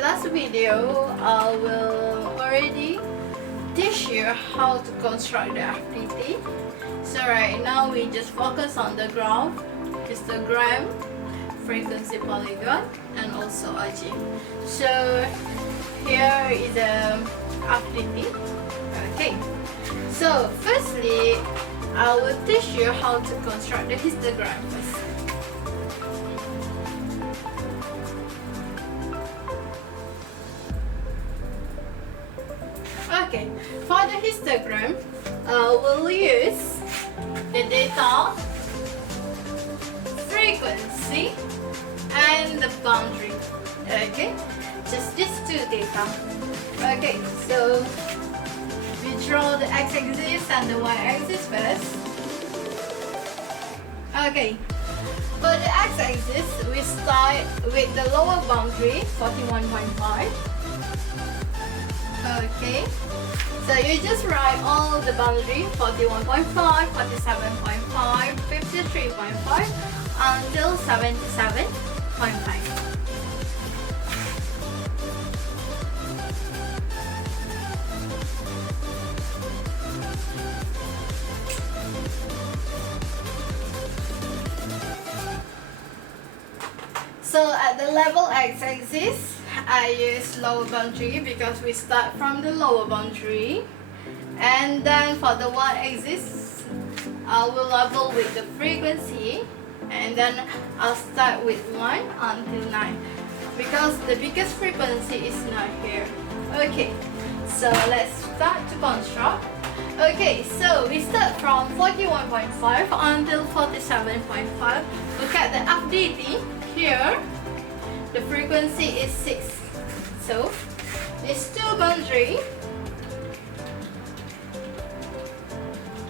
last video, I will already teach you how to construct the FDT. So right now we just focus on the graph, histogram, frequency polygon, and also ogive. So here is the FDT. Okay. So firstly, I will teach you how to construct the histogram first. Okay, for the histogram, we'll use the data, frequency, and the boundary. Okay, just these two data. Okay, so we draw the x-axis and the y-axis first. Okay, for the x-axis, we start with the lower boundary, 41.5. Okay, so you just write all the boundary, 41.5, 47.5, 53.5 until 77.5. So at the level x-axis, I use lower boundary because we start from the lower boundary. And then for the y-axis, I will level with the frequency. And then I'll start with 1 until 9. Because the biggest frequency is not here. Okay, so let's start to construct. Okay, so we start from 41.5 until 47.5. Look at the FDT. Here, the frequency is 6. So, these two boundary,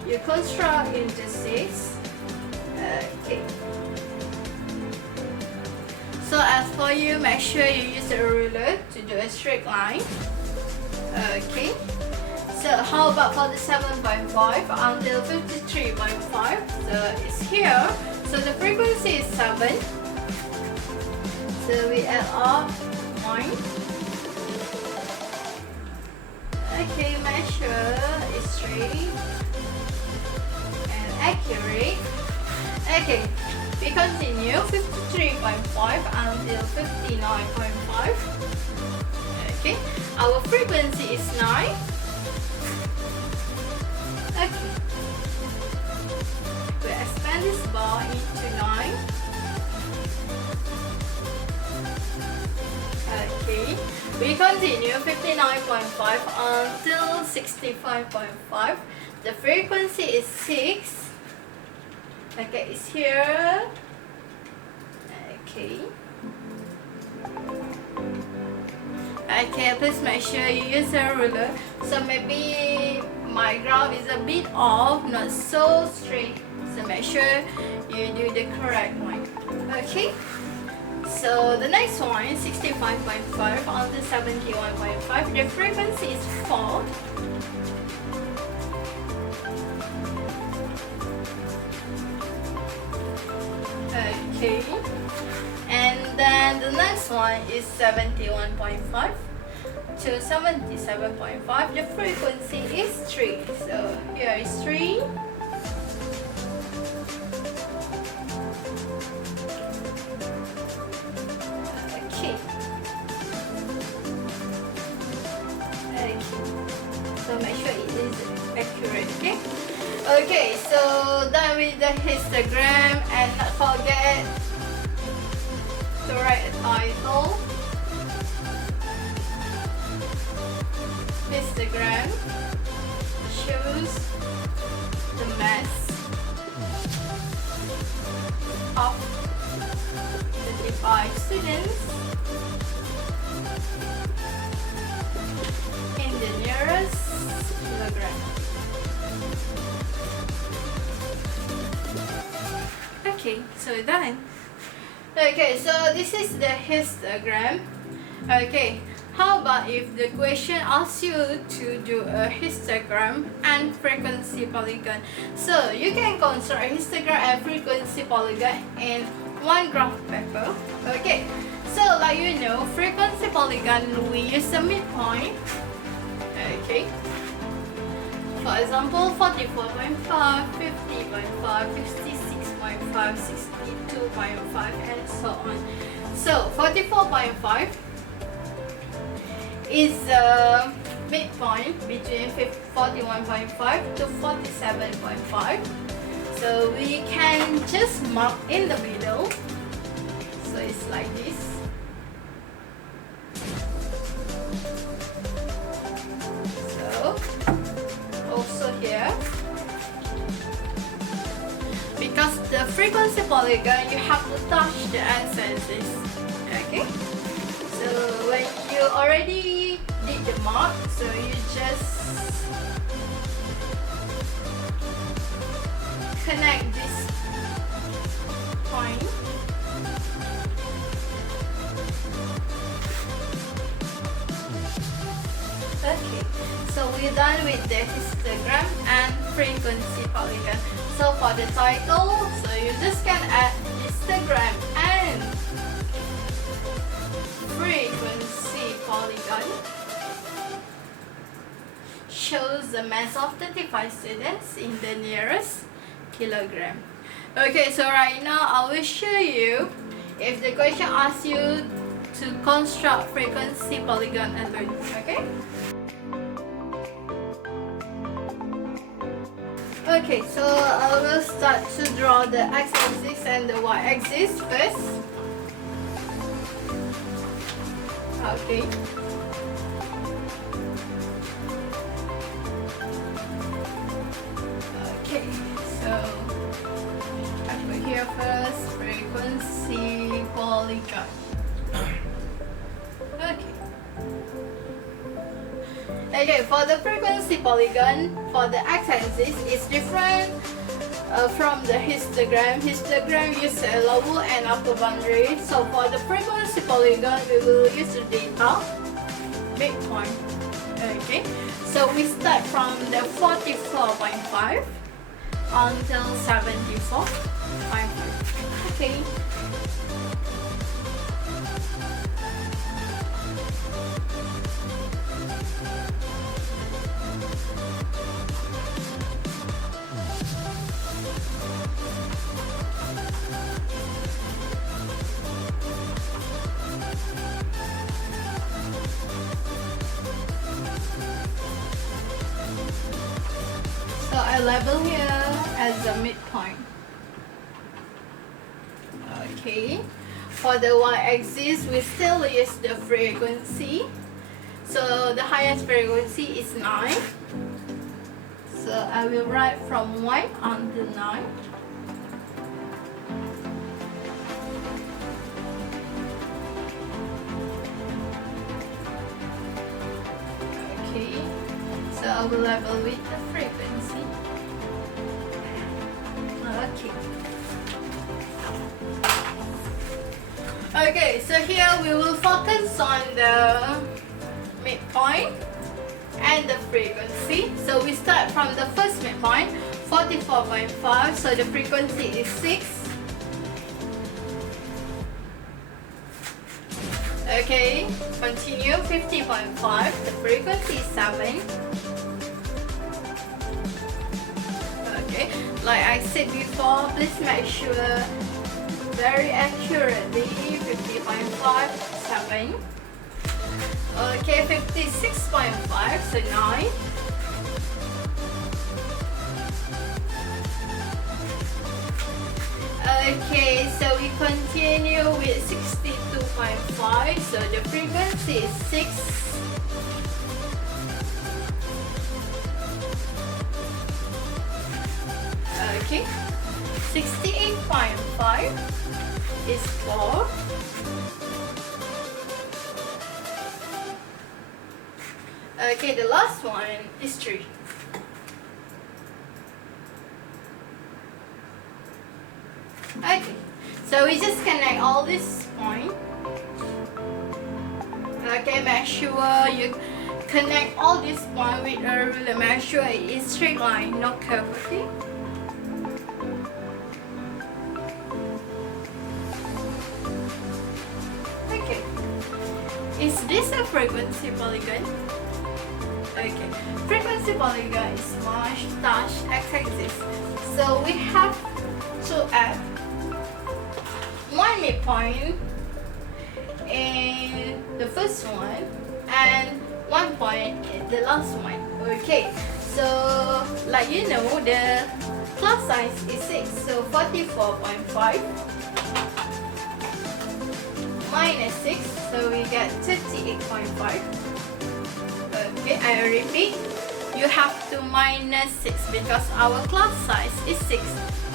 you construct into 6. Okay. So as for you, make sure you use a ruler to do a straight line. Okay. So how about for the 7.5 until 53.5? So it's here. So the frequency is 7. So we add up 1. Okay, make sure it's straight and accurate. Okay, we continue 53.5 until 59.5. Okay, our frequency is 9. Okay, we expand this bar into 9. Okay, we continue 59.5 until 65.5. The frequency is 6. Okay, it's here. Okay. Okay, please make sure you use a ruler. So maybe my graph is a bit off, not so straight. So make sure you do the correct one. Okay. So the next one is 65.5 until 71.5. The frequency is 4. Okay. And then the next one is 71.5 to 77.5. The frequency is 3. So here is 3. So make sure it is accurate, okay? Okay, so done with the histogram, and not forget to write a title. Histogram shows the mass of 25 students in the nearest kilogram. Okay, so done. Okay, so this is the histogram. Okay, how about if the question asks you to do a histogram and frequency polygon? So you can construct a histogram and frequency polygon in one graph paper. Okay, so like you know, frequency polygon polygon, we use a midpoint. Okay. For example, 44.5, 50.5, 56.5, 62.5, and so on. So 44.5 is the midpoint between 41.5 to 47.5. So we can just mark in the middle. So it's like this. So also here, because the frequency polygon, you have to touch the axis. Okay. So when you already did the mark, so you just connect this point. Okay, so we're done with the histogram and frequency polygon. So for the title, so you just can add histogram and frequency polygon. Shows the mass of 35 students in the nearest kilogram. Okay, so right now I will show you if the question asks you to construct frequency polygon alone. Okay. Okay, so I will start to draw the x-axis and the y-axis first. Okay. Okay, so I put here first frequency polygon. Okay. Okay, for the frequency polygon, for the x-axis, it's different from the histogram. Histogram uses a lower and upper boundary. So for the frequency polygon, we will use the data midpoint. Okay, so we start from the 44.5 until 74.5. Okay. So I label here as the midpoint. Okay. For the y-axis, we still use the frequency. So the highest frequency is 9. So I will write from 1 until 9. Okay. So I will label with the frequency. Okay. Okay, so here we will focus on the midpoint and the frequency. So we start from the first midpoint, 44.5. So the frequency is 6. Okay, continue 50.5. The frequency is 7. Okay, like I said before, please make sure very accurately 50.5, 7. Okay, 56.5, so 9. Okay, so we continue with 62.5, so the frequency is 6. Okay, 68.5 is 4. Okay, the last one is 3. Okay, so we just connect all these points. Okay, make sure you connect all these points with a ruler. Make sure it is straight line, not curve. Okay. Is this a frequency polygon? Okay, frequency polygon is much touch x-axis. So we have to add one midpoint in the first one and 1 point in the last one. Okay, so like you know, the class size is 6, so 44.5 minus 6, so we get 38.5. Okay, I repeat, you have to minus 6 because our class size is 6.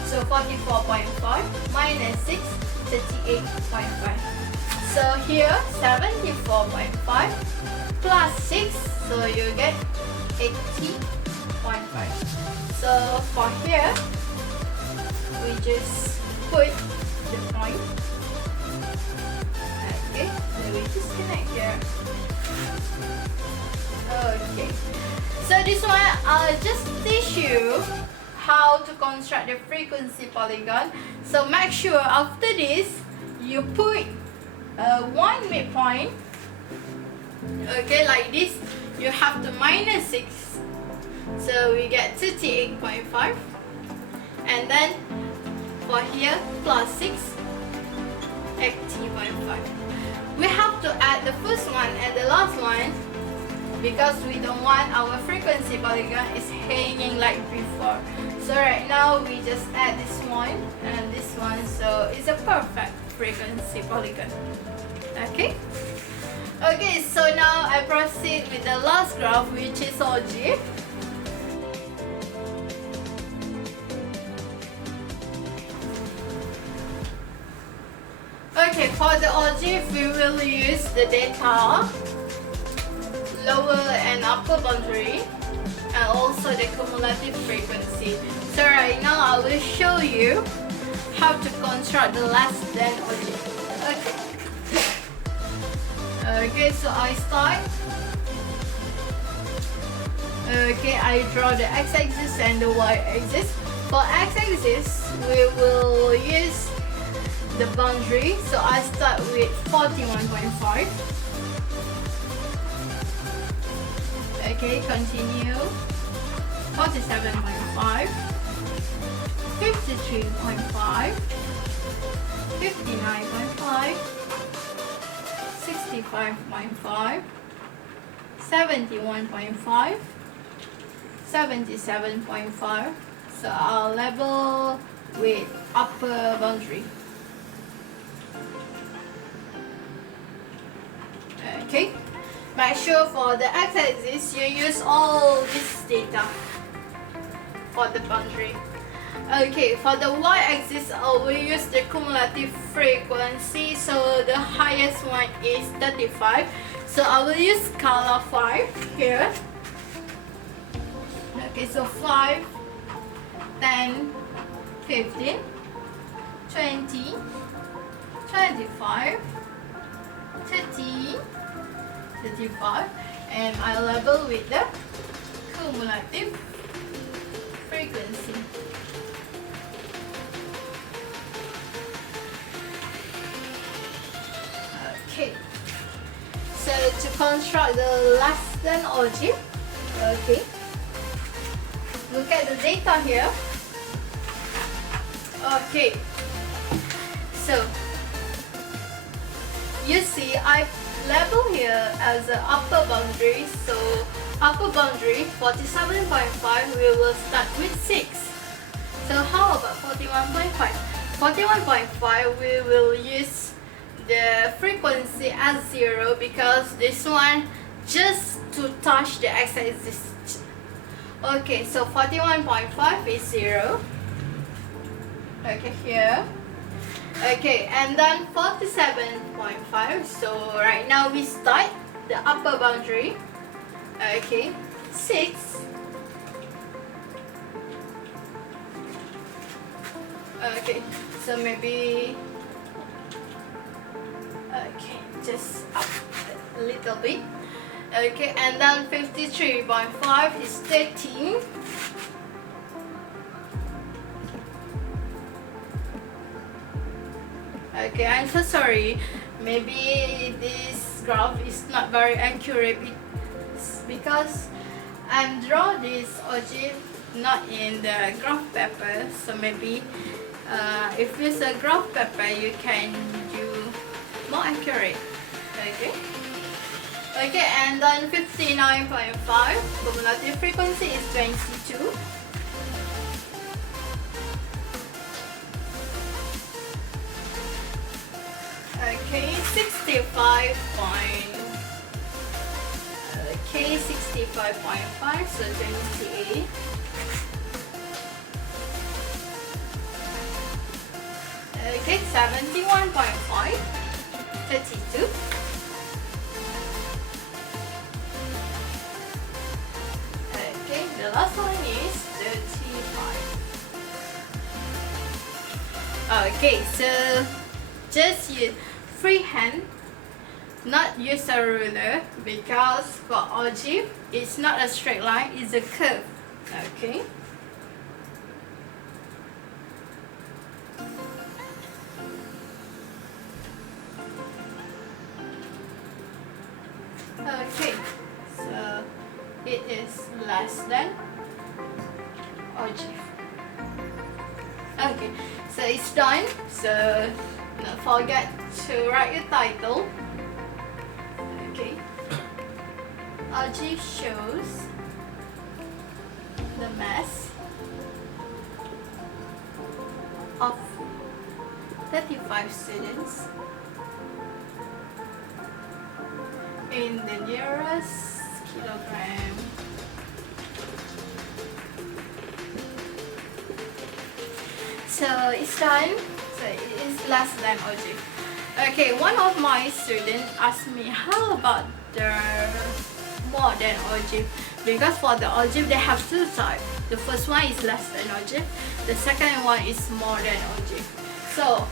So 44.5 minus 6, 38.5. So here 74.5 plus 6, so you get 80.5. So for here, we just put the point. Okay, so we just connect here. Okay, so this one I'll just teach you how to construct the frequency polygon. So make sure after this you put one midpoint. Okay, like this. You have to minus 6, so we get 38.5, and then for here plus 6, 80.5. We have to add the first one and the last one because we don't want our frequency polygon is hanging like before. So right now we just add this one and this one, so it's a perfect frequency polygon. Okay. Okay, so now I proceed with the last graph, which is ogive. Okay, for the ogive, we will use the data, lower and upper boundary, and also the cumulative frequency. So right now I will show you how to construct the less than ogive. Okay. Okay, so I start. Okay, I draw the x-axis and the y-axis. For x-axis, we will use the boundary. So I start with 41.5. Okay, continue. 47.5, 53.5, 59.5, 65.5, 71.5, 77.5. So I'll level with upper boundary. Okay, make sure for the x-axis you use all this data for the boundary. Okay, for the y-axis, we use the cumulative frequency. So the highest one is 35. So I will use scala 5 here. Okay, so 5, 10, 15, 20, 25, 30, 35, and I level with the cumulative frequency. Okay, so to construct the less than ogive, okay, look at the data here. Okay, so you see I level here as an upper boundary. So upper boundary 47.5, we will start with 6. So how about 41.5? 41.5, we will use the frequency as 0 because this one just to touch the x-axis. Okay, so 41.5 is 0. Okay, here. Okay, and then 47.5. So right now we start the upper boundary. Okay, 6. Okay, so maybe just up a little bit. Okay, and then 53.5 is 13. Okay, I'm so sorry. Maybe this graph is not very accurate because I'm draw this ogive not in the graph paper, so maybe if it's a graph paper you can do more accurate. Okay, and then 59.5 cumulative frequency is 22. Okay, 65.5, so 28. Okay, 71.5, 32. Okay, the last one is 35. Okay, so just use freehand, not use a ruler, because for ogive it's not a straight line, it's a curve. Okay. Okay, so it is less than ogive. Okay, so it's done. So don't forget to write your title. Okay, ogive shows the mass of 35 students in the nearest kilogram. So it's done. So it is less than ogive. Okay, one of my students asked me how about the more than ogive, because for the ogive they have two types. The first one is less than ogive, the second one is more than ogive. So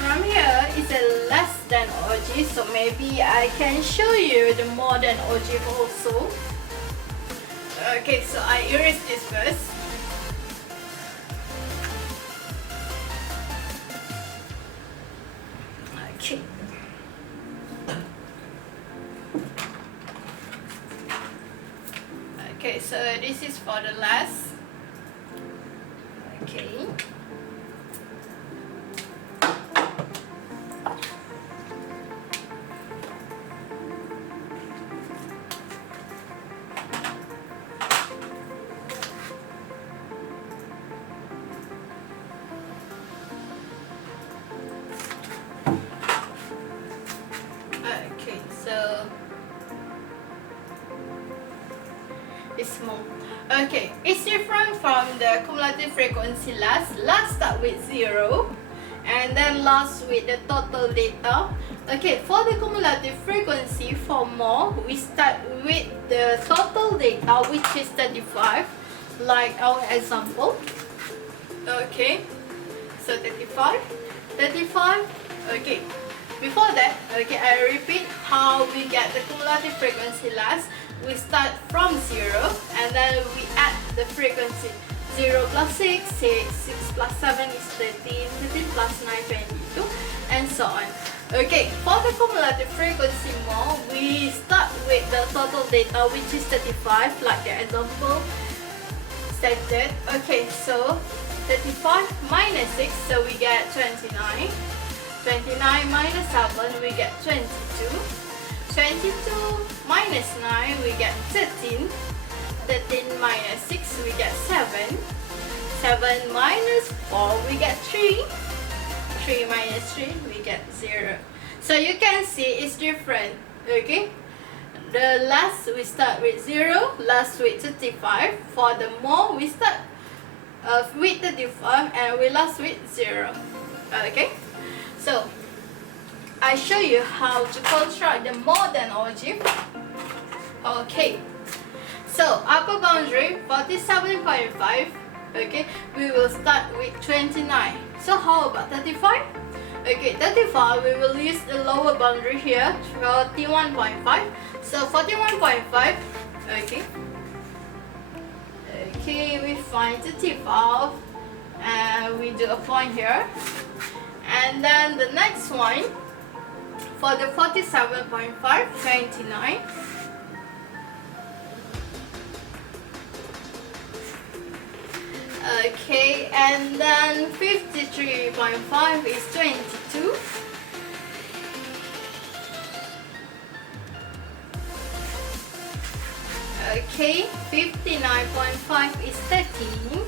from here is a less than ogive, so maybe I can show you the more than ogive also. Okay, so I erase this first. Okay. Okay, so this is for the last. Okay. Okay, so it's small. Okay, it's different from the cumulative frequency last. Last start with 0 and then last with the total data. Okay, for the cumulative frequency for more, we start with the total data, which is 35, like our example. Okay, so 35. Okay, before that, okay, I repeat how we get the cumulative frequency last. We start from 0 and then we add the frequency. 0 plus 6, 6 plus 7 is 13, 13 plus 9, 22, and so on. Okay, for the cumulative frequency more, we start with the total data, which is 35, like the example stated. Okay, so 35 minus 6, so we get 29. 29 minus 7, we get 22. 22 minus 9, we get 13. 13 minus 6, we get 7. 7 minus 4, we get 3. 3 minus 3, we get 0. So you can see it's different. Okay, the last we start with 0, last with 35. For the more, we start with 35 and we last with 0. Okay, so I show you how to construct the more than ogive. Okay, so upper boundary 47.5. Okay, we will start with 29. So how about 35? Okay, 35 we will use the lower boundary here, 41.5. So 41.5. Okay. Okay, we find 35 and we do a point here. And then the next one, For the 47.5, 29. Okay, and then 53.5 is 22. Okay, 59.5 is 13.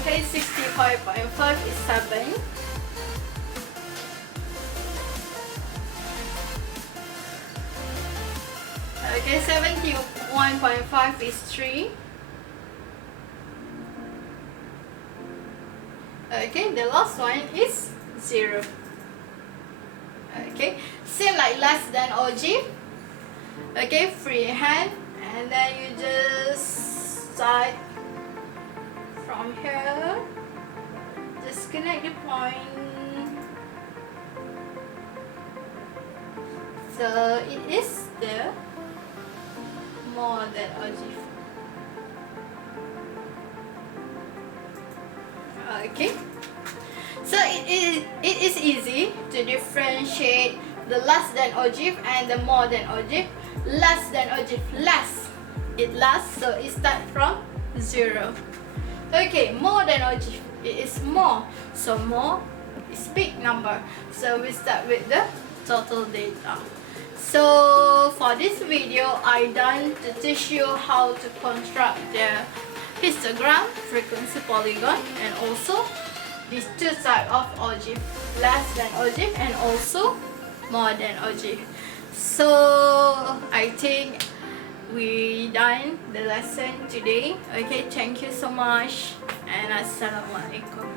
Okay, 65.5 is 7. Okay, 71.5 is 3. Okay, the last one is 0. Okay, same like less than ogive. Okay, free hand, and then you just start from here. Just connect the point. So it is the more than ogive. Okay, so it is easy to differentiate the less than ogive and the more than ogive. Less than ogive, less, it lasts, so it starts from 0. Okay, more than ogive, it is more, so more is big number, so we start with the total data. So for this video, I done to teach you how to construct the histogram, frequency polygon, and also these two types of ogive, less than ogive and also more than ogive. So I think we done the lesson today. Okay, thank you so much, and assalamualaikum.